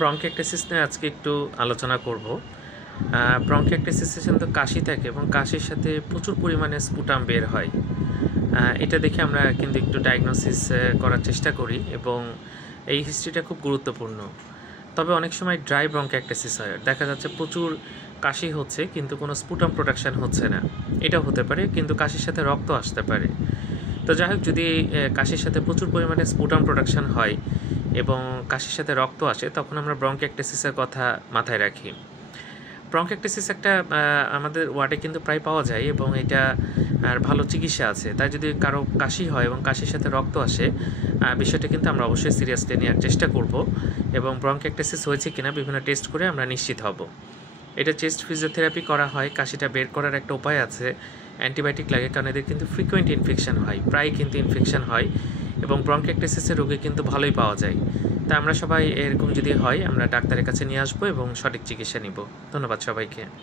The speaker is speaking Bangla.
ব্রঙ্কিয়াক্টাইসিস নিয়ে আজকে একটু আলোচনা করব। ব্রঙ্কিয়াক্টাইসিসে কিন্তু কাশি থাকে এবং কাশির সাথে প্রচুর পরিমাণে স্পুটাম বের হয়। এটা দেখে আমরা কিন্তু একটু ডায়াগনোসিস করার চেষ্টা করি এবং এই হিস্ট্রিটা খুব গুরুত্বপূর্ণ। তবে অনেক সময় ড্রাই ব্রঙ্কিয়াক্টাইসিস হয়, দেখা যাচ্ছে প্রচুর কাশি হচ্ছে কিন্তু কোনো স্পুটাম প্রোডাকশান হচ্ছে না। এটাও হতে পারে, কিন্তু কাশির সাথে রক্ত আসতে পারে। তো যাই হোক, যদি কাশির সাথে প্রচুর পরিমাণে স্পুটাম প্রোডাকশান হয় এবং কাশির সাথে রক্ত আসে, তখন আমরা ব্রঙ্কিয়াক্টাইসিসের কথা মাথায় রাখি। ব্রঙ্কিয়াক্টাইসিস একটা আমাদের ওয়ার্ডে কিন্তু প্রায় পাওয়া যায় এবং এটা ভালো চিকিৎসা আছে। তাই যদি কারো কাশি হয় এবং কাশির সাথে রক্ত আসে, বিষয়টা কিন্তু আমরা অবশ্যই সিরিয়াসলি নেওয়ার চেষ্টা করব এবং ব্রঙ্কিয়াক্টাইসিস হয়েছে কিনা বিভিন্ন টেস্ট করে আমরা নিশ্চিত হব। এটা চেস্ট ফিজিওথেরাপি করা হয়। কাশিটা বের করার একটা উপায় আছে, অ্যান্টিবায়োটিক লাগে, কারণ এদের কিন্তু ফ্রিকোয়েন্ট ইনফেকশন হয়, প্রায় কিন্তু ইনফেকশন হয় এবং ব্রঙ্কিয়াক্টাইসিসের রোগী কিন্তু ভালোই পাওয়া যায়। তা আমরা সবাই এরকম যদি হয়, আমরা ডাক্তারের কাছে নিয়ে আসবো এবং সঠিক চিকিৎসা নিব। ধন্যবাদ সবাইকে।